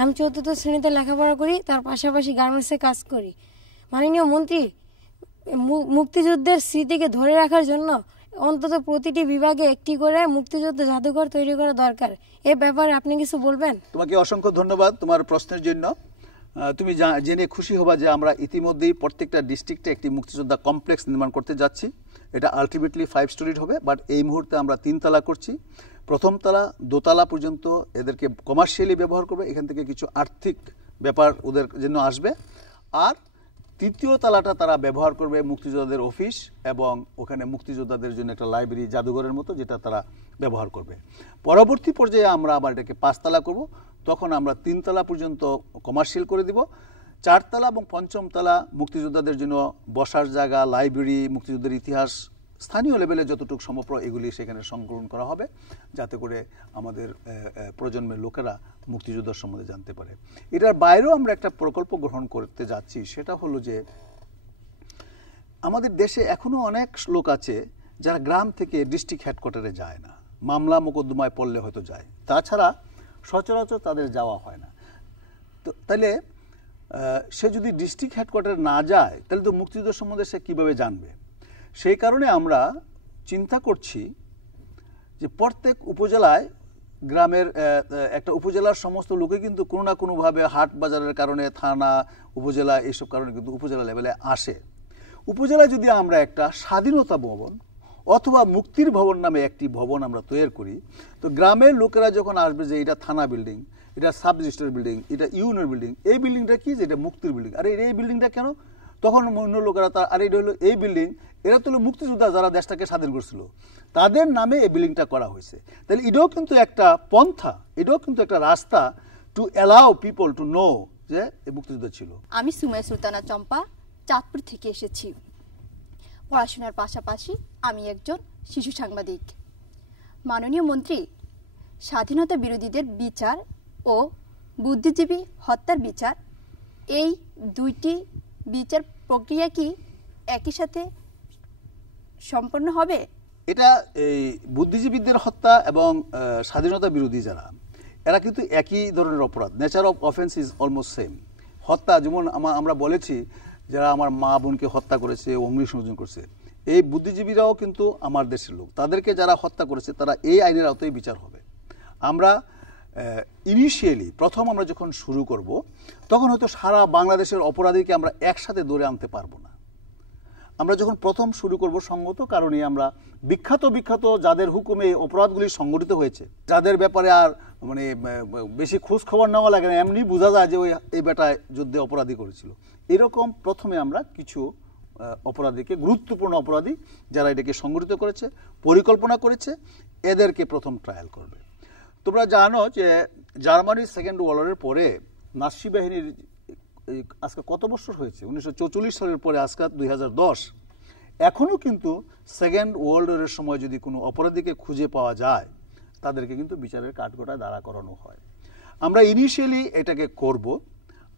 আমি 4th শ্রেণীতে লেখাপড়া করি, তার পাশাপাশি গার্মেন্টসে কাজ করি। মাননীয় মন্ত্রী, মুক্তিযুদ্ধের স্মৃতিকে ধরে রাখার জন্য অন্তত প্রতিটি বিভাগে একটি করে মুক্তিযুদ্ধ জাদুঘর তৈরি করা দরকার। এ ব্যাপারে আপনি কিছু বলবেন? তোমাকে অসংখ্য ধন্যবাদ তোমার প্রশ্নের জন্য। তুমি জেনে খুশি হবা যে আমরা ইতিমধ্যেই প্রত্যেকটা ডিস্ট্রিক্টে একটি মুক্তিযোদ্ধা কমপ্লেক্স নির্মাণ করতে যাচ্ছি। এটা আলটিমেটলি 5 স্টোরিড হবে, বাট এই মুহূর্তে আমরা 3 তলা করছি। প্রথম তলা, দোতলা পর্যন্ত এদেরকে কমার্শিয়ালি ব্যবহার করবে, এখান থেকে কিছু আর্থিক ব্যাপার ওদের জন্য আসবে। আর তৃতীয় তলাটা তারা ব্যবহার করবে মুক্তিযোদ্ধাদের অফিস এবং ওখানে মুক্তিযোদ্ধাদের জন্য একটা লাইব্রেরি, জাদুঘরের মতো, যেটা তারা ব্যবহার করবে। পরবর্তী পর্যায়ে আমরা আবার এটাকে 5 তলা করব, তখন আমরা 3 তলা পর্যন্ত কমার্শিয়াল করে দিব। 4 তলা এবং 5ম তলা মুক্তিযোদ্ধাদের জন্য বসার জায়গা, লাইব্রেরি, মুক্তিযুদ্ধের ইতিহাস, স্থানীয় লেভেলে যতটুকু সম্ভব এগুলি সেখানে সংকলন করা হবে, যাতে করে আমাদের প্রজন্মের লোকেরা মুক্তিযুদ্ধের সম্বন্ধে জানতে পারে। এটার বাইরেও আমরা একটা প্রকল্প গ্রহণ করতে যাচ্ছি, সেটা হলো যে আমাদের দেশে এখনো অনেক লোক আছে যারা গ্রাম থেকে ডিস্ট্রিক্ট হেডকোয়ার্টারে যায় না, মামলা মোকদ্দমায় পড়লে হয়তো যায়, তাছাড়া সচরাচর তাদের যাওয়া হয় না। তো তাহলে সে যদি ডিস্ট্রিক্ট হেডকোয়ার্টারে না যায়, তাহলে তো মুক্তিযুদ্ধ সম্বন্ধে সে কীভাবে জানবে? সেই কারণে আমরা চিন্তা করছি যে প্রত্যেক উপজেলায়, গ্রামের একটা উপজেলার সমস্ত লোকে কিন্তু কোনো না কোনোভাবে হাট বাজারের কারণে, থানা, উপজেলা, এইসব কারণে কিন্তু উপজেলা লেভেলে আসে। উপজেলায় যদি আমরা একটা স্বাধীনতা ভবন অথবা মুক্তির ভবন নামে একটি ভবন আমরা তৈরি করি, তো গ্রামের লোকেরা যখন আসবে যে এটা থানা বিল্ডিং, এটা সাব রেজিস্ট্রার বিল্ডিং, এটা ইউনিয়ন বিল্ডিং, এই বিল্ডিংটা কি, যে এটা মুক্তির বিল্ডিং, আরে এই বিল্ডিংটা কেন? তখন অন্য লোকেরা তার, আরে এটা হলো এই বিল্ডিং, এরা তো হলো মুক্তিযোদ্ধা যারা দেশটাকে স্বাধীন করছিল, তাদের নামে এই বিল্ডিংটা করা হয়েছে। তাহলে এটাও কিন্তু একটা পন্থা, এটাও কিন্তু একটা রাস্তা to allow people to know যে এই মুক্তিযুদ্ধ ছিল। আমি সুমাইয়া সুলতানা চম্পা, চাঁদপুর থেকে এসেছি। পড়াশোনার পাশাপাশি আমি একজন শিশু সাংবাদিক। মাননীয় মন্ত্রী, স্বাধীনতা বিরোধীদের বিচার ও বুদ্ধিজীবী হত্যার বিচার, এই দুইটি বিচার প্রক্রিয়া কি একই সাথে সম্পন্ন হবে? এটা এই বুদ্ধিজীবীদের হত্যা এবং স্বাধীনতা বিরোধী যারা, এরা কিন্তু একই ধরনের অপরাধ, nature of offence is almost same. হত্যা যেমন আমরা বলেছি যারা আমার মা বোনকে হত্যা করেছে, অগ্নিসংযোগ করছে, এই বুদ্ধিজীবীরাও কিন্তু আমার দেশের লোক, তাদেরকে যারা হত্যা করেছে তারা এই আইনের আওতায় বিচার হবে। আমরা ইনিশিয়ালি প্রথম আমরা যখন শুরু করব, তখন হয়তো সারা বাংলাদেশের অপরাধীকে আমরা একসাথে ধরে আনতে পারবো না। আমরা যখন প্রথম শুরু করব, সঙ্গত কারণে আমরা বিখ্যাত যাদের হুকুমে অপরাধগুলি সংগঠিত হয়েছে, যাদের ব্যাপারে আর মানে বেশি খোঁজ খবর নেওয়া লাগে না, এমনি বোঝা যায় যে ওই এই বেটায় যুদ্ধে অপরাধী করেছিল, এরকম প্রথমে আমরা কিছু অপরাধীকে, গুরুত্বপূর্ণ অপরাধী যারা এটাকে সংগঠিত করেছে, পরিকল্পনা করেছে, এদেরকে প্রথম ট্রায়াল করবে। তোমরা জানো যে জার্মানির সেকেন্ড ওয়ার্ল্ড ওয়ারের পরে নাৎসি বাহিনীর আজকে কত বছর হয়েছে, 1944 সালের পরে আজকে 2010, এখনও কিন্তু সেকেন্ড ওয়ার্ল্ড ওয়ারের সময় যদি কোনো অপরাধীকে খুঁজে পাওয়া যায়, তাদেরকে কিন্তু বিচারের কাঠগড়ায় দাঁড়া করানো হয়। আমরা ইনিশিয়ালি এটাকে করব।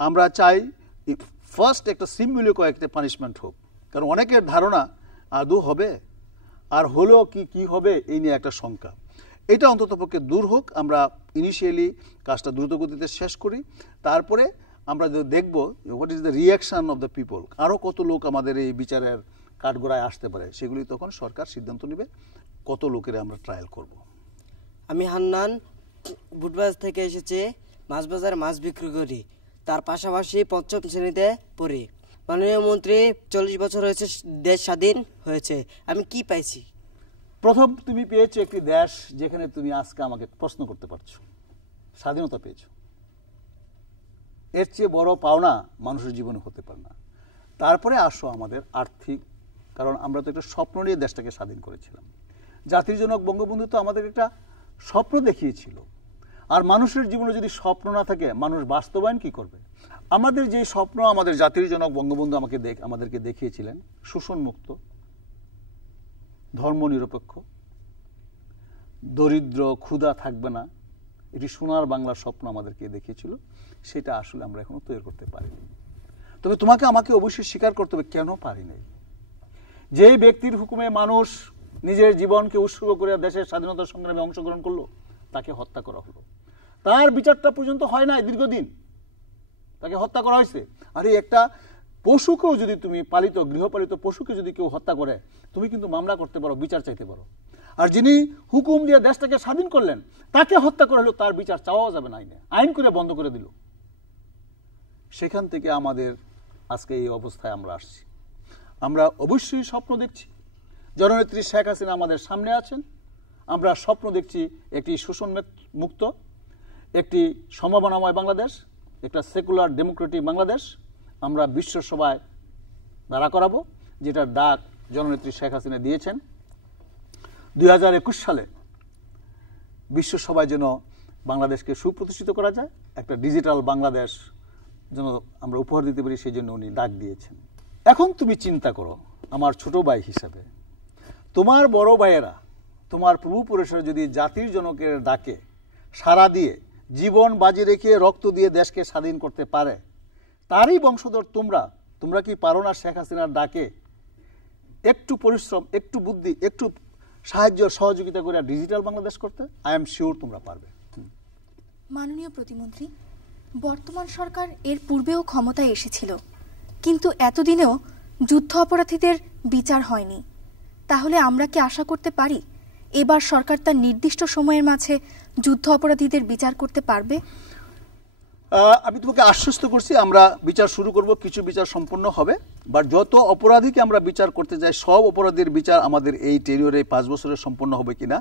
আমরা চাই ফার্স্ট একটা সিম্বলিক একটা পানিশমেন্ট হোক, কারণ অনেকের ধারণা আদৌ হবে, আর হলেও কি হবে এই নিয়ে একটা শঙ্কা। এটা অন্ততপক্ষে দূর হোক, আমরা ইনিশিয়ালি কাজটা দ্রুতগতিতে শেষ করি, তারপরে আমরা দেখব what is the reaction of the people, আরও কত লোক আমাদের এই বিচারের কাঠগড়ায় আসতে পারে, সেগুলি তখন সরকার সিদ্ধান্ত নেবে কত লোকের আমরা ট্রায়াল করব। আমি হান্নান, বুটবাজার থেকে এসেছি, মাছ বাজারে মাছ বিক্রি করি, তার পাশাপাশি 5ম শ্রেণীতে পড়ি। মাননীয় মন্ত্রী, 40 বছর হয়েছে দেশ স্বাধীন হয়েছে, আমি কি পাইছি? প্রথম তুমি পেয়েছো একটি দেশ যেখানে তুমি আজকে আমাকে প্রশ্ন করতে পারছো, স্বাধীনতা পেয়েছো। এর চেয়ে বড় পাওনা মানুষের জীবনে হতে পারে না। তারপরে আসো আমাদের আর্থিক, কারণ আমরা তো একটা স্বপ্ন নিয়ে দেশটাকে স্বাধীন করেছিলাম। জাতির জনক বঙ্গবন্ধু তো আমাদের একটা স্বপ্ন দেখিয়েছিল, আর মানুষের জীবনে যদি স্বপ্ন না থাকে, মানুষ বাস্তবায়ন কি করবে? আমাদের যে স্বপ্ন আমাদের জাতির জনক বঙ্গবন্ধু আমাদেরকে দেখিয়েছিলেন, শোষণমুক্ত, ধর্মনিরপেক্ষ, দরিদ্র, ক্ষুধা থাকবে না, এটি সোনার বাংলার স্বপ্ন আমাদেরকে দেখিয়েছিল, সেটা আসলে আমরা এখনো তৈরি করতে পারিনি। তবে তোমাকে আমাকে অবশ্যই স্বীকার করতে হবে কেন পারিনি। যে ব্যক্তির হুকুমে মানুষ নিজের জীবনকে উৎসর্গ করে দেশের স্বাধীনতার সংগ্রামে অংশগ্রহণ করলো, তাকে হত্যা করা হলো। তার বিচারটা পর্যন্ত হয় না দীর্ঘদিন, তাকে হত্যা করা হয়েছে। আর এই একটা পশুকেও যদি তুমি গৃহপালিত পশুকে যদি কেউ হত্যা করে, তুমি কিন্তু মামলা করতে পারো, বিচার চাইতে পারো। আর যিনি হুকুম দিয়ে দেশটাকে স্বাধীন করলেন, তাকে হত্যা করা হলো, তার বিচার চাওয়া যাবে না, আইন করে বন্ধ করে দিল। সেখান থেকে আমাদের আজকে এই অবস্থায় আমরা আসছি। আমরা অবশ্যই স্বপ্ন দেখছি, জননেত্রী শেখ হাসিনা আমাদের সামনে আছেন। আমরা স্বপ্ন দেখছি একটি শোষণ মুক্ত, একটি সম্ভাবনাময় বাংলাদেশ, একটা সেকুলার ডেমোক্রেটিক বাংলাদেশ আমরা বিশ্ব সভায় দাঁড়া করাবো, যেটার ডাক জননেত্রী শেখ হাসিনা দিয়েছেন। 2021 সালে বিশ্ব সভায় যেন বাংলাদেশকে সুপ্রতিষ্ঠিত করা যায়, একটা ডিজিটাল বাংলাদেশ যেন আমরা উপহার দিতে পারি, সেই জন্য উনি ডাক দিয়েছেন। এখন তুমি চিন্তা করো, আমার ছোট ভাই হিসাবে, তোমার বড় ভাইয়েরা, তোমার পূর্বপুরুষেরা যদি জাতির জনকের ডাকে সাড়া দিয়ে জীবন বাজি রেখে রক্ত দিয়ে দেশকে স্বাধীন করতে পারে, তারই বংশধর তোমরা কি পারো না শেখ হাসিনার ডাকে একটু পরিশ্রম, একটু বুদ্ধি, একটু সাহায্য সহযোগিতা করে ডিজিটাল বাংলাদেশ করতে? আই এম শিওর তোমরা পারবে। মাননীয় প্রতিমন্ত্রী, বর্তমান সরকার এর পূর্বেও ক্ষমতায় এসেছিল, কিন্তু এতদিনেও যুদ্ধ অপরাধীদের বিচার হয়নি। তাহলে আমরা কি আশা করতে পারি এবার সরকার তার নির্দিষ্ট সময়ের মাঝে যুদ্ধ অপরাধীদের বিচার করতে পারবে? আমি তোমাকে আশ্বস্ত করছি, আমরা বিচার শুরু করব, কিছু বিচার সম্পন্ন হবে। বাট যত অপরাধীকে আমরা বিচার করতে যাই, সব অপরাধীর বিচার আমাদের এই টেনিয়রে 5 বছরে সম্পন্ন হবে কিনা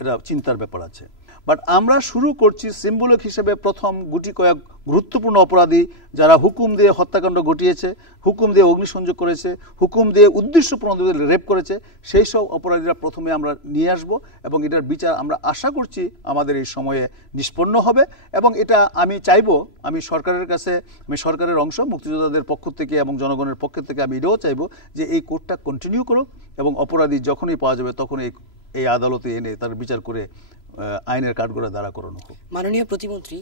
এটা চিন্তার ব্যাপার আছে। বাট আমরা শুরু করছি সিম্বলিক হিসেবে প্রথম গুটি কয়েক গুরুত্বপূর্ণ অপরাধী যারা হুকুম দিয়ে হত্যাকাণ্ড ঘটিয়েছে, হুকুম দিয়ে অগ্নিসংযোগ করেছে, হুকুম দিয়ে উদ্দেশ্যপূর্ণভাবে রেপ করেছে, সেই সব অপরাধীরা প্রথমে আমরা নিয়ে আসব এবং এটার বিচার আমরা আশা করছি আমাদের এই সময়ে নিষ্পন্ন হবে। এবং এটা আমি চাইবো, আমি সরকারের কাছে, আমি সরকারের অংশ, মুক্তিযোদ্ধাদের পক্ষ থেকে এবং জনগণের পক্ষ থেকে আমি এটাও চাইবো যে এই কোর্টটা কন্টিনিউ করুক এবং অপরাধী যখনই পাওয়া যাবে তখন এই আদালতে এনে তার বিচার করে আইনের কাঠগড়া দাঁড়া করানো হোক। মাননীয় প্রতিমন্ত্রী,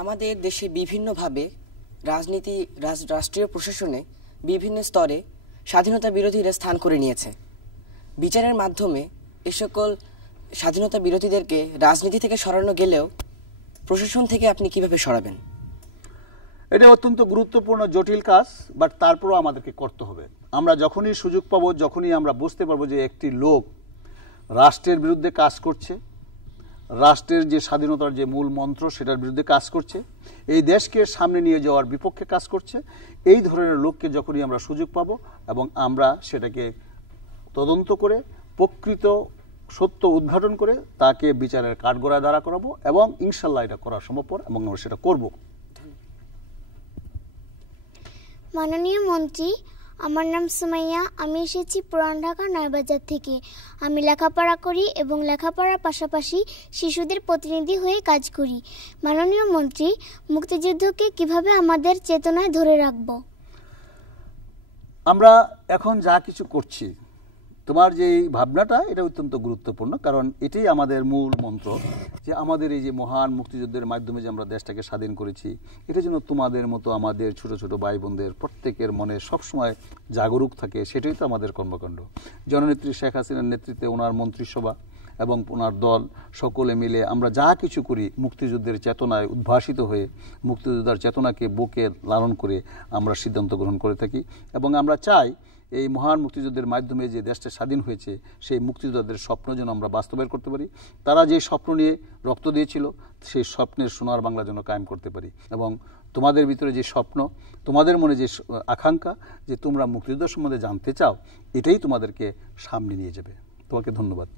আমাদের দেশে বিভিন্নভাবে রাষ্ট্রীয় প্রশাসনে বিভিন্ন স্তরে স্বাধীনতা বিরোধীরা স্থান করে নিয়েছে। বিচারের মাধ্যমে এ সকল স্বাধীনতা বিরোধীদেরকে রাজনীতি থেকে সরানো গেলেও প্রশাসন থেকে আপনি কিভাবে সরাবেন? এটা অত্যন্ত গুরুত্বপূর্ণ জটিল কাজ, বাট তারপরও আমাদেরকে করতে হবে। আমরা যখনই সুযোগ পাবো, যখনই আমরা বুঝতে পারবো যে একটি লোক রাষ্ট্রের বিরুদ্ধে কাজ করছে, রাষ্ট্রের যে স্বাধীনতার যে মূল মন্ত্র সেটার বিরুদ্ধে কাজ করছে, এই দেশকে সামনে নিয়ে যাওয়ার বিপক্ষে কাজ করছে, এই ধরনের লোককে যখনই আমরা সুযোগ পাবো এবং আমরা সেটাকে তদন্ত করে প্রকৃত সত্য উদ্ঘাটন করে তাকে বিচারের কাঠগড়ায় দাঁড়া করাবো এবং ইনশাল্লাহ এটা করা সম্ভবপর এবং আমরা সেটা করব। মাননীয় মন্ত্রী, আমার নাম সুমাইয়া, আমি এসেছি পুরান ঢাকা নয়বাজার থেকে। আমি লেখাপড়া করি এবং লেখাপড়ার পাশাপাশি শিশুদের প্রতিনিধি হয়ে কাজ করি। মাননীয় মন্ত্রী, মুক্তিযুদ্ধকে কিভাবে আমাদের চেতনায় ধরে রাখব? আমরা এখন যা কিছু করছি, তোমার যে ভাবনাটা এটা অত্যন্ত গুরুত্বপূর্ণ, কারণ এটাই আমাদের মূল মন্ত্র যে আমাদের এই যে মহান মুক্তিযুদ্ধের মাধ্যমে যে আমরা দেশটাকে স্বাধীন করেছি, এটা যেন তোমাদের মতো আমাদের ছোট ছোট ভাই বোনদের প্রত্যেকের মনে সবসময় জাগরুক থাকে, সেটাই তো আমাদের কর্মকাণ্ড। জননেত্রী শেখ হাসিনার নেতৃত্বে ওনার মন্ত্রিসভা এবং ওনার দল সকলে মিলে আমরা যা কিছু করি মুক্তিযুদ্ধের চেতনায় উদ্ভাসিত হয়ে, মুক্তিযোদ্ধার চেতনাকে বুকে লালন করে আমরা সিদ্ধান্ত গ্রহণ করে থাকি এবং আমরা চাই এই মহান মুক্তিযুদ্ধের মাধ্যমে যে দেশটা স্বাধীন হয়েছে সেই মুক্তিযোদ্ধাদের স্বপ্ন যেন আমরা বাস্তবায়ন করতে পারি। তারা যে স্বপ্ন নিয়ে রক্ত দিয়েছিল সেই স্বপ্নের সোনার বাংলা যেন কায়েম করতে পারি এবং তোমাদের ভিতরে যে স্বপ্ন, তোমাদের মনে যে আকাঙ্ক্ষা যে তোমরা মুক্তিযুদ্ধ সম্বন্ধে জানতে চাও, এটাই তোমাদেরকে সামনে নিয়ে যাবে। তোমাকে ধন্যবাদ।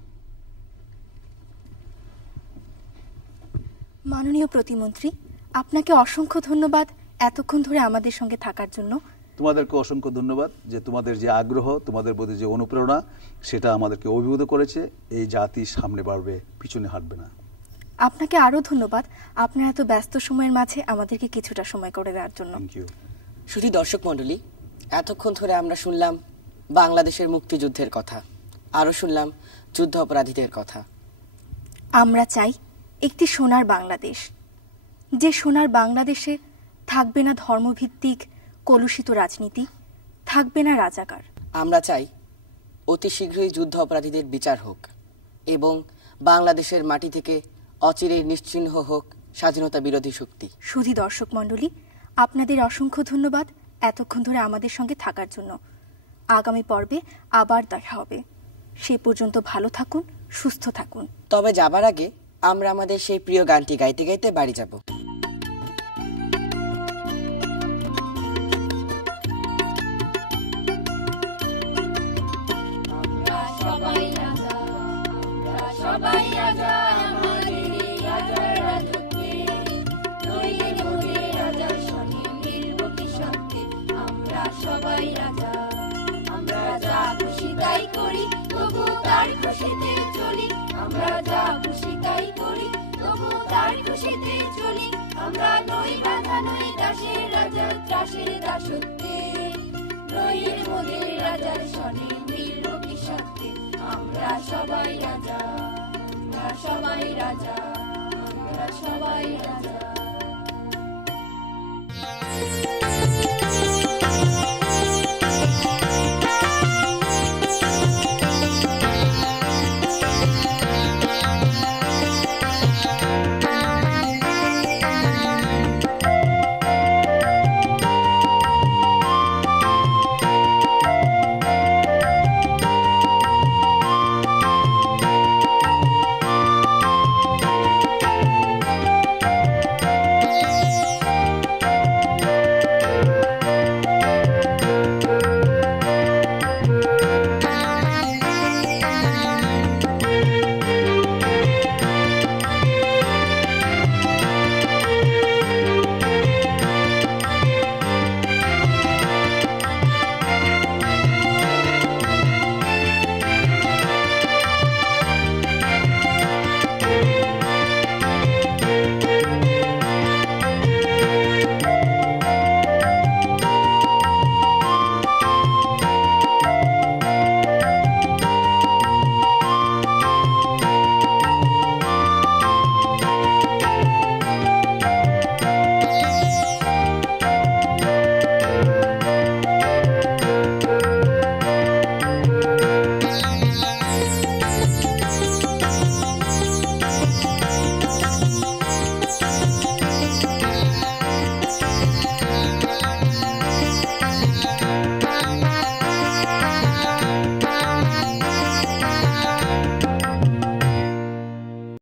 মাননীয় প্রতিমন্ত্রী, আপনাকে অসংখ্য ধন্যবাদ এতক্ষণ ধরে আমাদের সঙ্গে থাকার জন্য। তোমাদেরকে অসংখ্য ধন্যবাদ যে তোমাদের যে আগ্রহ, তোমাদের প্রতি যে অনুপ্রেরণা, সেটা আমাদেরকে অভিভূত করেছে। এই জাতি সামনে বাড়বে, পিছনে হাঁটবে না। আপনাকে আরো ধন্যবাদ আপনার এত ব্যস্ত সময়ের মাঝে আমাদেরকে কিছুটা সময় করে দেওয়ার জন্য। Thank you. শুধু দর্শক মণ্ডলী, এতক্ষণ ধরে আমরা শুনলাম বাংলাদেশের মুক্তিযুদ্ধের কথা, আরো শুনলাম যুদ্ধ অপরাধীদের কথা। আমরা চাই একটি সোনার বাংলাদেশ, যে সোনার বাংলাদেশে থাকবে না ধর্মভিত্তিক কলুষিত রাজনীতি, থাকবে না রাজাকার। আমরা চাই অতি শীঘ্রই যুদ্ধ অপরাধীদের বিচার হোক এবং বাংলাদেশের মাটি থেকে অচিরেই নিশ্চিহ্ন হোক স্বাধীনতা বিরোধী শক্তি। সুধী দর্শক মণ্ডলী, আপনাদের অসংখ্য ধন্যবাদ এতক্ষণ ধরে আমাদের সঙ্গে থাকার জন্য। আগামী পর্বে আবার দেখা হবে। সে পর্যন্ত ভালো থাকুন, সুস্থ থাকুন। তবে যাবার আগে আমরা আমাদের সেই প্রিয় গানটি গাইতে গাইতে বাড়ি যাব। আমরা নই বাধা নই দাসের রাজা ত্রাসের দাসত্বে, নইয়ের মোদের রাজার শনে মিলব কি সত্যে। আমরা সবাই রাজা, আমরা সবাই রাজা, আমরা সবাই রাজা।